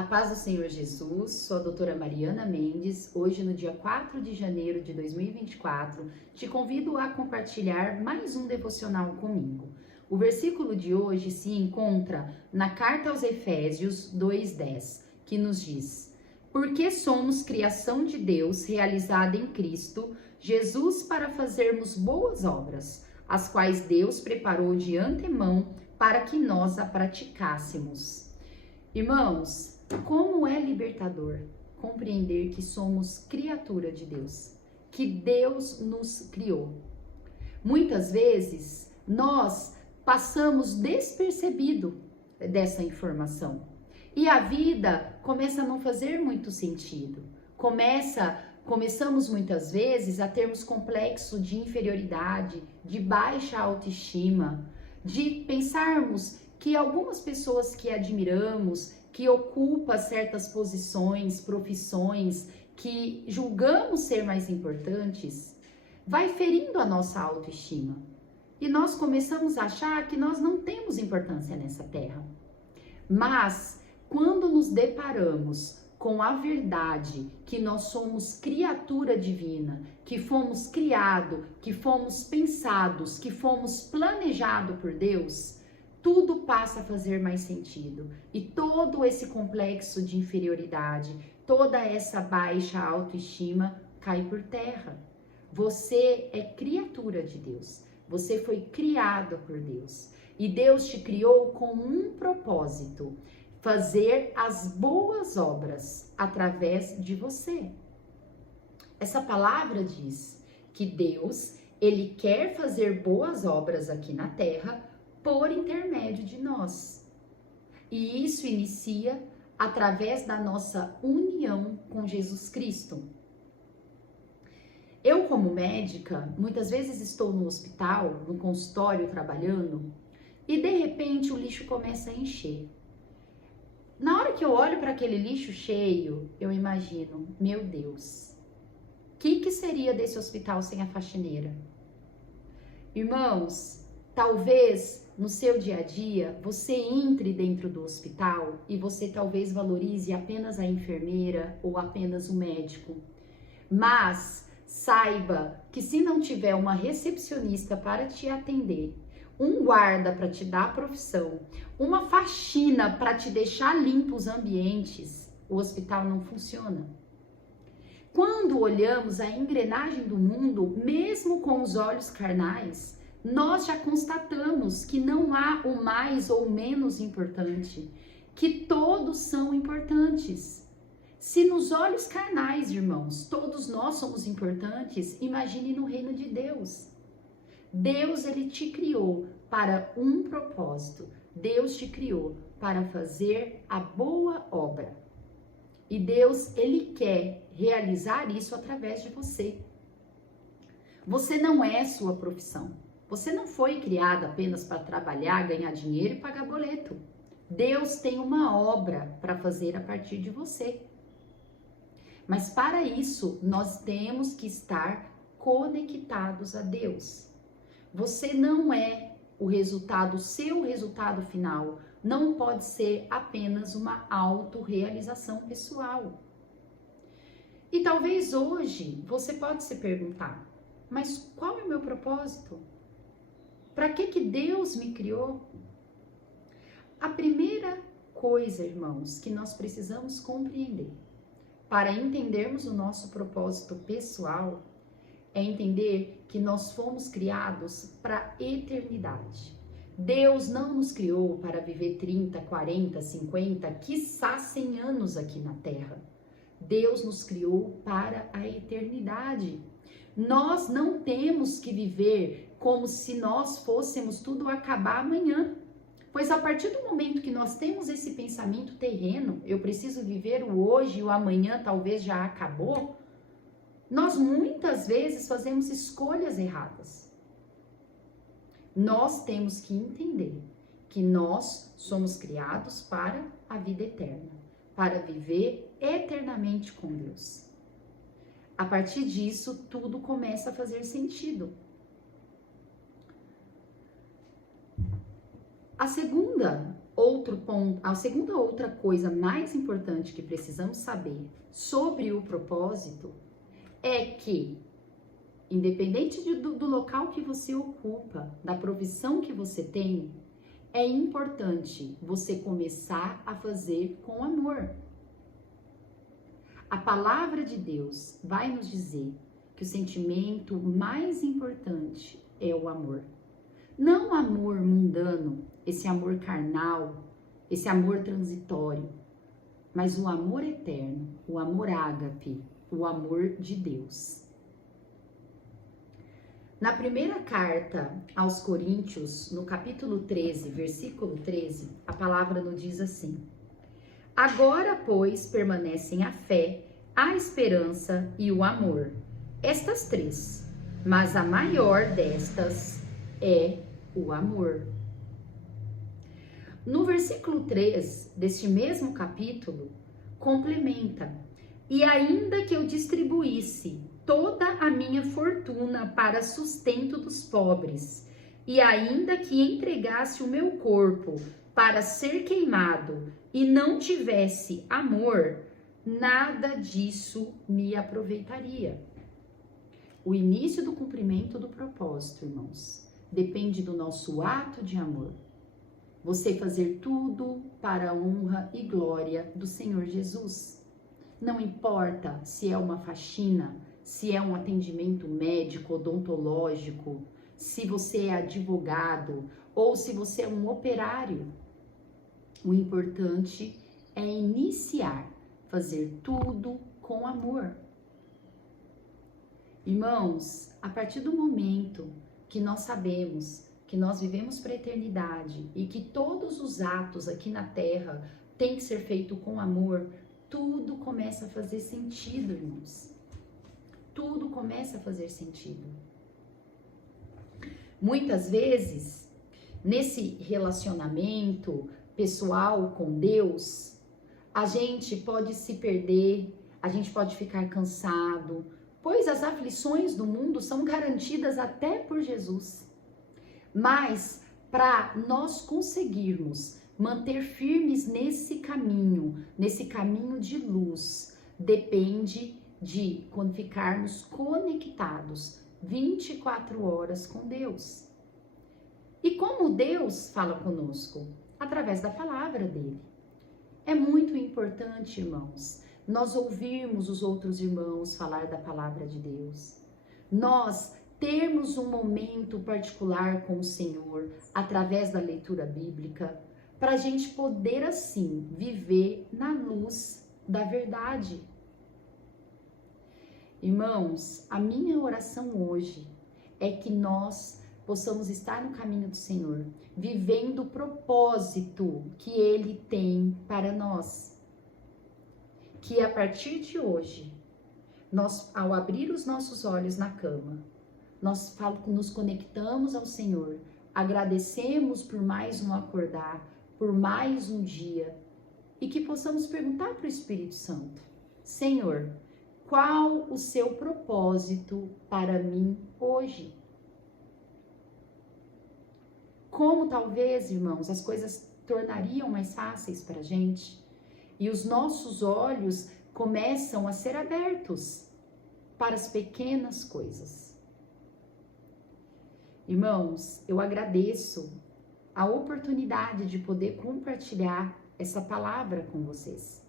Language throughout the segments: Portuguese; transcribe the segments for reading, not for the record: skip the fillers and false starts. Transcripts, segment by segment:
A paz do Senhor Jesus, sou a doutora Mariana Mendes. Hoje, no dia 4 de janeiro de 2024, te convido a compartilhar mais um devocional comigo. O versículo de hoje se encontra na carta aos Efésios 2:10, que nos diz: porque somos criação de Deus realizada em Cristo Jesus para fazermos boas obras, as quais Deus preparou de antemão para que nós a praticássemos. Irmãos, como é libertador compreender que somos criatura de Deus, que Deus nos criou. Muitas vezes nós passamos despercebido dessa informação e a vida começa a não fazer muito sentido. Começamos muitas vezes a termos complexo de inferioridade, de baixa autoestima, de pensarmos que algumas pessoas que admiramos, que ocupam certas posições, profissões, que julgamos ser mais importantes, vai ferindo a nossa autoestima. E nós começamos a achar que nós não temos importância nessa terra. Mas, quando nos deparamos com a verdade que nós somos criatura divina, que fomos criados, que fomos pensados, que fomos planejados por Deus, tudo passa a fazer mais sentido. E todo esse complexo de inferioridade, toda essa baixa autoestima cai por terra. Você é criatura de Deus. Você foi criado por Deus. E Deus te criou com um propósito: fazer as boas obras através de você. Essa palavra diz que Deus, ele quer fazer boas obras aqui na terra por intermédio de nós. E isso inicia através da nossa união com Jesus Cristo. Eu, como médica, muitas vezes estou no hospital, no consultório trabalhando, e de repente o lixo começa a encher. Na hora que eu olho para aquele lixo cheio, eu imagino, meu Deus, o que seria desse hospital sem a faxineira? Irmãos, talvez no seu dia a dia você entre dentro do hospital e você talvez valorize apenas a enfermeira ou apenas o médico. Mas saiba que se não tiver uma recepcionista para te atender, um guarda para te dar a profissão, uma faxina para te deixar limpos os ambientes, o hospital não funciona. Quando olhamos a engrenagem do mundo, mesmo com os olhos carnais, nós já constatamos que não há o mais ou menos importante, que todos são importantes. Se nos olhos carnais, irmãos, todos nós somos importantes, imagine no reino de Deus. Deus, ele te criou para um propósito. Deus te criou para fazer a boa obra. E Deus, ele quer realizar isso através de você. Você não é sua profissão. Você não foi criada apenas para trabalhar, ganhar dinheiro e pagar boleto. Deus tem uma obra para fazer a partir de você. Mas para isso, nós temos que estar conectados a Deus. Você não é o resultado, seu resultado final não pode ser apenas uma autorrealização pessoal. E talvez hoje você pode se perguntar, mas qual é o meu propósito? Para que Deus me criou? A primeira coisa, irmãos, que nós precisamos compreender para entendermos o nosso propósito pessoal é entender que nós fomos criados para a eternidade. Deus não nos criou para viver 30, 40, 50, quiçá 100 anos aqui na Terra. Deus nos criou para a eternidade. Nós não temos que viver como se nós fôssemos tudo acabar amanhã. Pois a partir do momento que nós temos esse pensamento terreno, eu preciso viver o hoje e o amanhã talvez já acabou, nós muitas vezes fazemos escolhas erradas. Nós temos que entender que nós somos criados para a vida eterna, para viver eternamente com Deus. A partir disso, tudo começa a fazer sentido. A segunda outro ponto, a segunda outra coisa mais importante que precisamos saber sobre o propósito é que, independente do local que você ocupa, da profissão que você tem, é importante você começar a fazer com amor. A palavra de Deus vai nos dizer que o sentimento mais importante é o amor. Não o amor mundano, esse amor carnal, esse amor transitório, mas o amor eterno, o amor ágape, o amor de Deus. Na primeira carta aos Coríntios, no capítulo 13, versículo 13, a palavra nos diz assim: agora, pois, permanecem a fé, a esperança e o amor. Estas três, mas a maior destas é o amor. No versículo 3 deste mesmo capítulo, complementa: e ainda que eu distribuísse toda a minha fortuna para sustento dos pobres, e ainda que entregasse o meu corpo para ser queimado e não tivesse amor, nada disso me aproveitaria. O início do cumprimento do propósito, irmãos, depende do nosso ato de amor. Você fazer tudo para a honra e glória do Senhor Jesus. Não importa se é uma faxina, se é um atendimento médico, odontológico, se você é advogado ou se você é um operário. O importante é iniciar, fazer tudo com amor. Irmãos, a partir do momento que nós sabemos que nós vivemos para a eternidade e que todos os atos aqui na terra têm que ser feitos com amor, tudo começa a fazer sentido, irmãos. Tudo começa a fazer sentido. Muitas vezes, nesse relacionamento pessoal com Deus, a gente pode se perder, a gente pode ficar cansado, pois as aflições do mundo são garantidas até por Jesus. Mas para nós conseguirmos manter firmes nesse caminho de luz, depende de quando ficarmos conectados 24 horas com Deus. E como Deus fala conosco? Através da palavra dele. É muito importante, irmãos, nós ouvirmos os outros irmãos falar da palavra de Deus. Nós termos um momento particular com o Senhor, através da leitura bíblica, para a gente poder, assim, viver na luz da verdade. Irmãos, a minha oração hoje é que nós possamos estar no caminho do Senhor, vivendo o propósito que Ele tem para nós. Que a partir de hoje, nós, ao abrir os nossos olhos na cama, nós nos conectamos ao Senhor, agradecemos por mais um acordar, por mais um dia, e que possamos perguntar para o Espírito Santo: Senhor, qual o seu propósito para mim hoje? Como talvez, irmãos, as coisas tornariam mais fáceis para a gente e os nossos olhos começam a ser abertos para as pequenas coisas. Irmãos, eu agradeço a oportunidade de poder compartilhar essa palavra com vocês.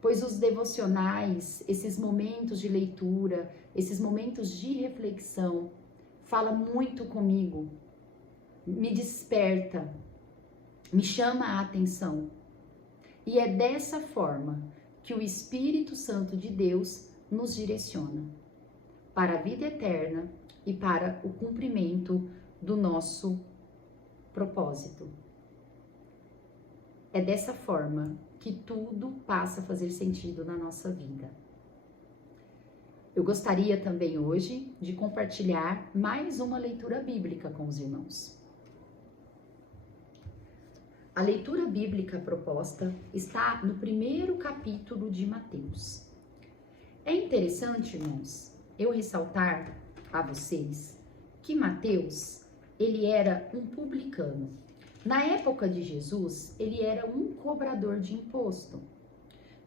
Pois os devocionais, esses momentos de leitura, esses momentos de reflexão, falam muito comigo, me desperta, me chama a atenção. E é dessa forma que o Espírito Santo de Deus nos direciona para a vida eterna e para o cumprimento do nosso propósito. É dessa forma que tudo passa a fazer sentido na nossa vida. Eu gostaria também hoje de compartilhar mais uma leitura bíblica com os irmãos. A leitura bíblica proposta está no primeiro capítulo de Mateus. É interessante, irmãos, eu ressaltar a vocês que Mateus, ele era um publicano. Na época de Jesus, ele era um cobrador de imposto.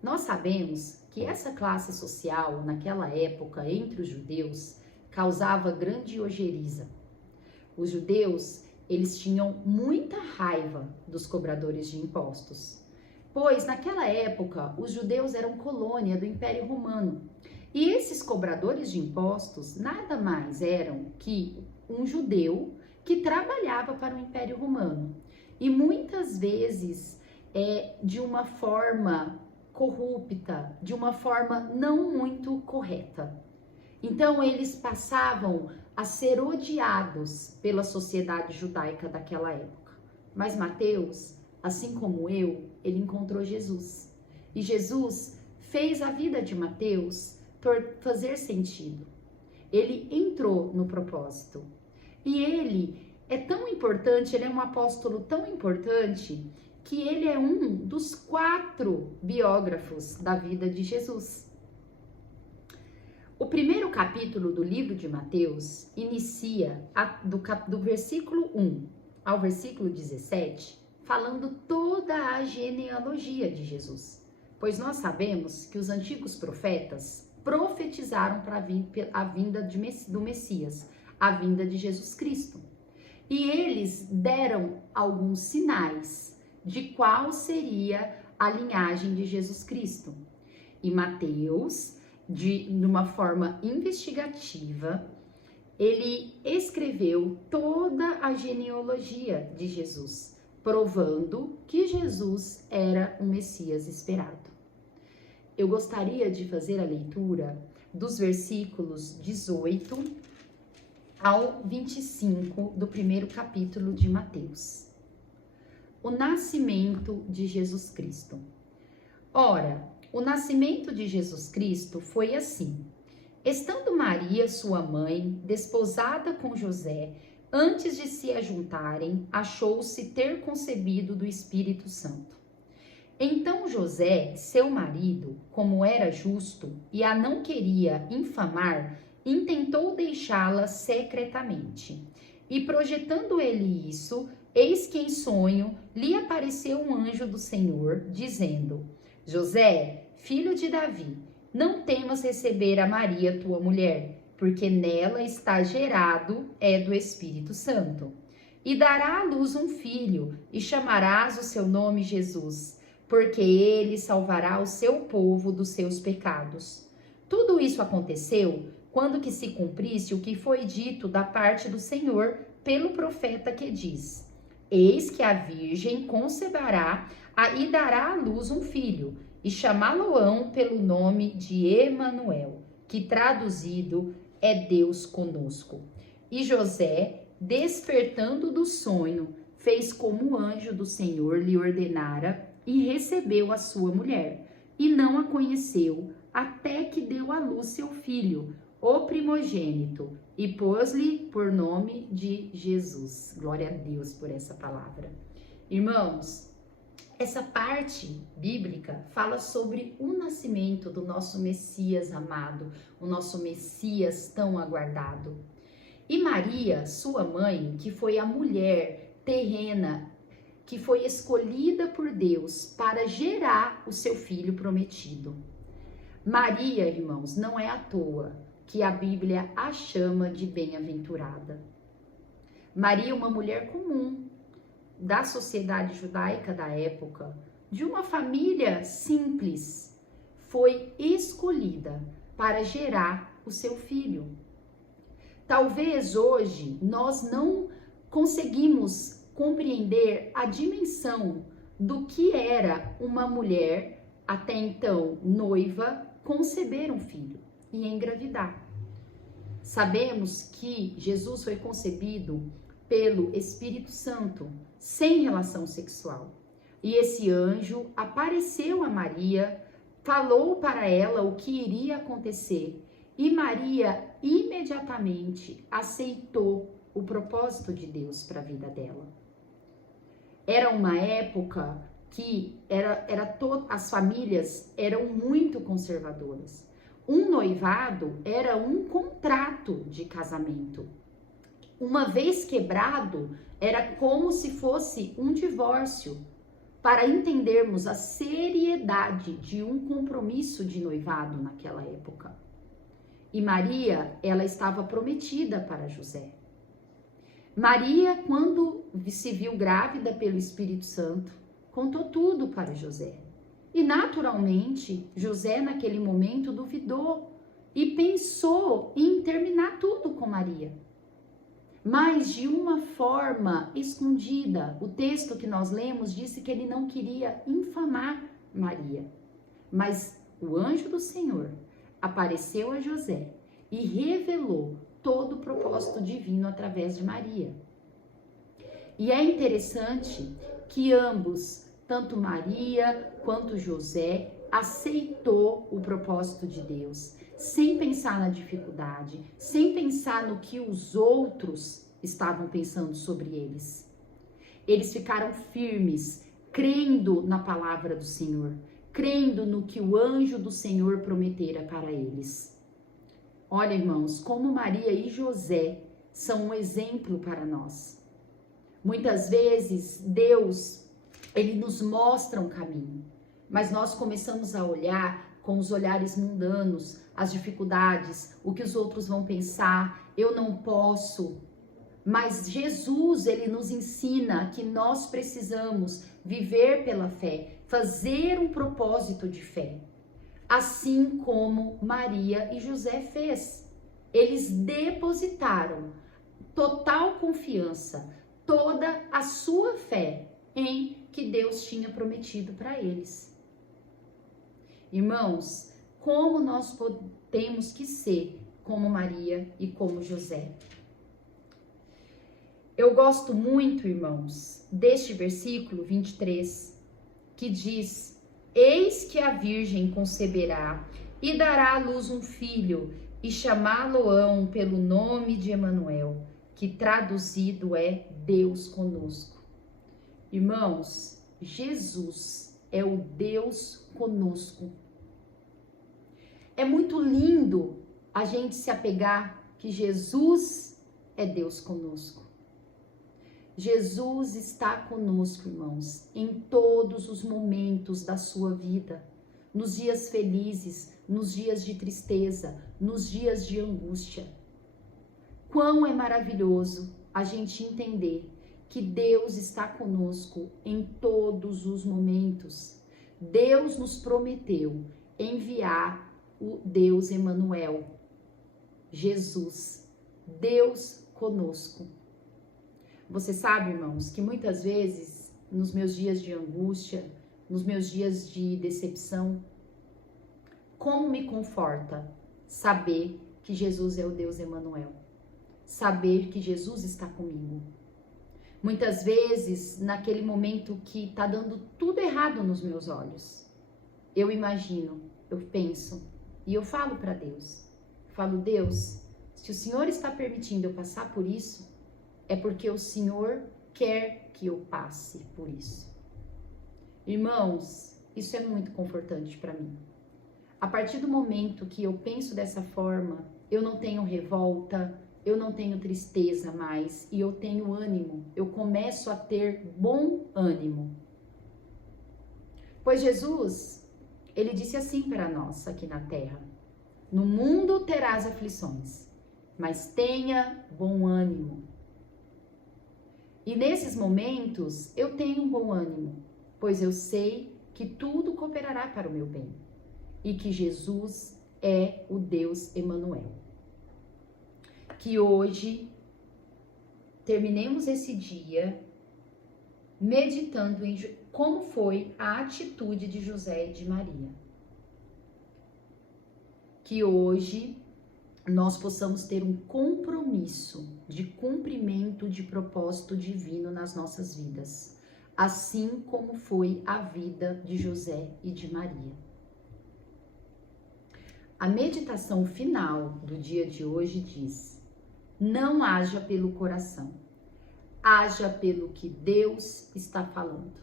Nós sabemos que essa classe social, naquela época, entre os judeus, causava grande ojeriza. Os judeus, eles tinham muita raiva dos cobradores de impostos, pois naquela época os judeus eram colônia do Império Romano. E esses cobradores de impostos nada mais eram que um judeu que trabalhava para o Império Romano. E muitas vezes de uma forma corrupta, de uma forma não muito correta. Então eles passavam a ser odiados pela sociedade judaica daquela época. Mas Mateus, assim como eu, ele encontrou Jesus. E Jesus fez a vida de Mateus fazer sentido. Ele entrou no propósito. E ele é tão importante, ele é um apóstolo tão importante, que ele é um dos 4 biógrafos da vida de Jesus. O primeiro capítulo do livro de Mateus inicia do versículo 1 ao versículo 17, falando toda a genealogia de Jesus. Pois nós sabemos que os antigos profetas profetizaram para a vinda do Messias, a vinda de Jesus Cristo. E eles deram alguns sinais de qual seria a linhagem de Jesus Cristo. E Mateus, de uma forma investigativa, ele escreveu toda a genealogia de Jesus, provando que Jesus era o Messias esperado. Eu gostaria de fazer a leitura dos versículos 18 ao 25 do primeiro capítulo de Mateus. O nascimento de Jesus Cristo. Ora, o nascimento de Jesus Cristo foi assim. Estando Maria, sua mãe, desposada com José, antes de se ajuntarem, achou-se ter concebido do Espírito Santo. Então José, seu marido, como era justo e a não queria infamar, intentou deixá-la secretamente. E projetando ele isso, eis que em sonho lhe apareceu um anjo do Senhor, dizendo: José, filho de Davi, não temas receber a Maria, tua mulher, porque nela está gerado do Espírito Santo. E dará à luz um filho, e chamarás o seu nome Jesus, porque ele salvará o seu povo dos seus pecados. Tudo isso aconteceu quando que se cumprisse o que foi dito da parte do Senhor pelo profeta que diz: Eis que a virgem conceberá e dará à luz um filho, e chamá-lo-ão pelo nome de Emanuel, que traduzido é Deus conosco. E José, despertando do sonho, fez como o anjo do Senhor lhe ordenara e recebeu a sua mulher, e não a conheceu, até que deu à luz seu filho, o primogênito, e pôs-lhe por nome de Jesus. Glória a Deus por essa palavra. Irmãos, essa parte bíblica fala sobre o nascimento do nosso Messias amado, o nosso Messias tão aguardado. E Maria, sua mãe, que foi a mulher terrena, que foi escolhida por Deus para gerar o seu filho prometido. Maria, irmãos, não é à toa que a Bíblia a chama de bem-aventurada. Maria, uma mulher comum da sociedade judaica da época, de uma família simples, foi escolhida para gerar o seu filho. Talvez hoje nós não conseguimos compreender a dimensão do que era uma mulher, até então noiva, conceber um filho e engravidar. Sabemos que Jesus foi concebido pelo Espírito Santo, sem relação sexual. E esse anjo apareceu a Maria, falou para ela o que iria acontecer, e Maria imediatamente aceitou o propósito de Deus para a vida dela. Era uma época que as famílias eram muito conservadoras. Um noivado era um contrato de casamento. Uma vez quebrado, era como se fosse um divórcio, para entendermos a seriedade de um compromisso de noivado naquela época. E Maria, ela estava prometida para José. Maria, quando se viu grávida pelo Espírito Santo, contou tudo para José. E naturalmente, José naquele momento duvidou e pensou em terminar tudo com Maria. Mas de uma forma escondida. O texto que nós lemos disse que ele não queria infamar Maria. Mas o anjo do Senhor apareceu a José e revelou todo o propósito divino através de Maria. E é interessante que ambos, tanto Maria quanto José, aceitou o propósito de Deus, sem pensar na dificuldade, sem pensar no que os outros estavam pensando sobre eles. Eles ficaram firmes, crendo na palavra do Senhor, crendo no que o anjo do Senhor prometera para eles. Olha, irmãos, como Maria e José são um exemplo para nós. Muitas vezes, Deus, ele nos mostra um caminho, mas nós começamos a olhar com os olhares mundanos, as dificuldades, o que os outros vão pensar, eu não posso. Mas Jesus, ele nos ensina que nós precisamos viver pela fé, fazer um propósito de fé. Assim como Maria e José fez. Eles depositaram total confiança, toda a sua fé em que Deus tinha prometido para eles. Irmãos, como nós temos que ser como Maria e como José? Eu gosto muito, irmãos, deste versículo 23, que diz: eis que a virgem conceberá e dará à luz um filho, e chamá-lo-ão pelo nome de Emanuel, que traduzido é Deus conosco. Irmãos, Jesus é o Deus conosco. É muito lindo a gente se apegar que Jesus é Deus conosco. Jesus está conosco, irmãos, em todos os momentos da sua vida, nos dias felizes, nos dias de tristeza, nos dias de angústia. Quão é maravilhoso a gente entender que Deus está conosco em todos os momentos. Deus nos prometeu enviar o Deus Emanuel, Jesus, Deus conosco. Você sabe, irmãos, que muitas vezes, nos meus dias de angústia, nos meus dias de decepção, como me conforta saber que Jesus é o Deus Emanuel, saber que Jesus está comigo. Muitas vezes, naquele momento que está dando tudo errado nos meus olhos, eu imagino, eu penso e eu falo para Deus. Falo, Deus, se o Senhor está permitindo eu passar por isso, é porque o Senhor quer que eu passe por isso. Irmãos, isso é muito confortante para mim. A partir do momento que eu penso dessa forma, eu não tenho revolta, eu não tenho tristeza mais e eu tenho ânimo. Eu começo a ter bom ânimo. Pois Jesus, ele disse assim para nós aqui na terra: no mundo terás aflições, mas tenha bom ânimo. E nesses momentos eu tenho um bom ânimo, pois eu sei que tudo cooperará para o meu bem e que Jesus é o Deus Emanuel. Que hoje terminemos esse dia meditando em como foi a atitude de José e de Maria. Que hoje nós possamos ter um compromisso de cumprimento de propósito divino nas nossas vidas, assim como foi a vida de José e de Maria. A meditação final do dia de hoje diz: não haja pelo coração, haja pelo que Deus está falando.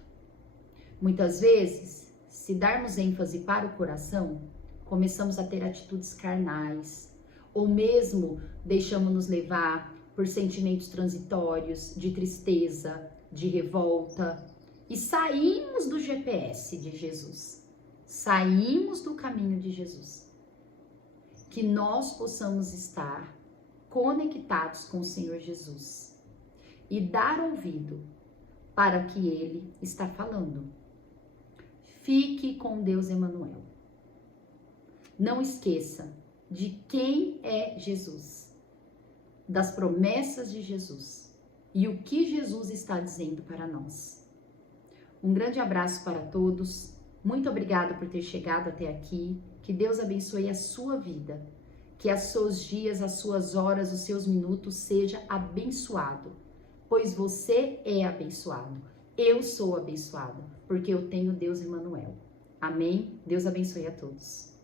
Muitas vezes, se darmos ênfase para o coração, começamos a ter atitudes carnais, ou mesmo deixamos-nos levar por sentimentos transitórios, de tristeza, de revolta, e saímos do GPS de Jesus, saímos do caminho de Jesus. Que nós possamos estar conectados com o Senhor Jesus e dar ouvido para o que Ele está falando. Fique com Deus Emanuel. Não esqueça de quem é Jesus, das promessas de Jesus e o que Jesus está dizendo para nós. Um grande abraço para todos. Muito obrigada por ter chegado até aqui. Que Deus abençoe a sua vida. Que os seus dias, as suas horas, os seus minutos seja abençoado. Pois você é abençoado. Eu sou abençoado, porque eu tenho Deus Emanuel. Amém? Deus abençoe a todos.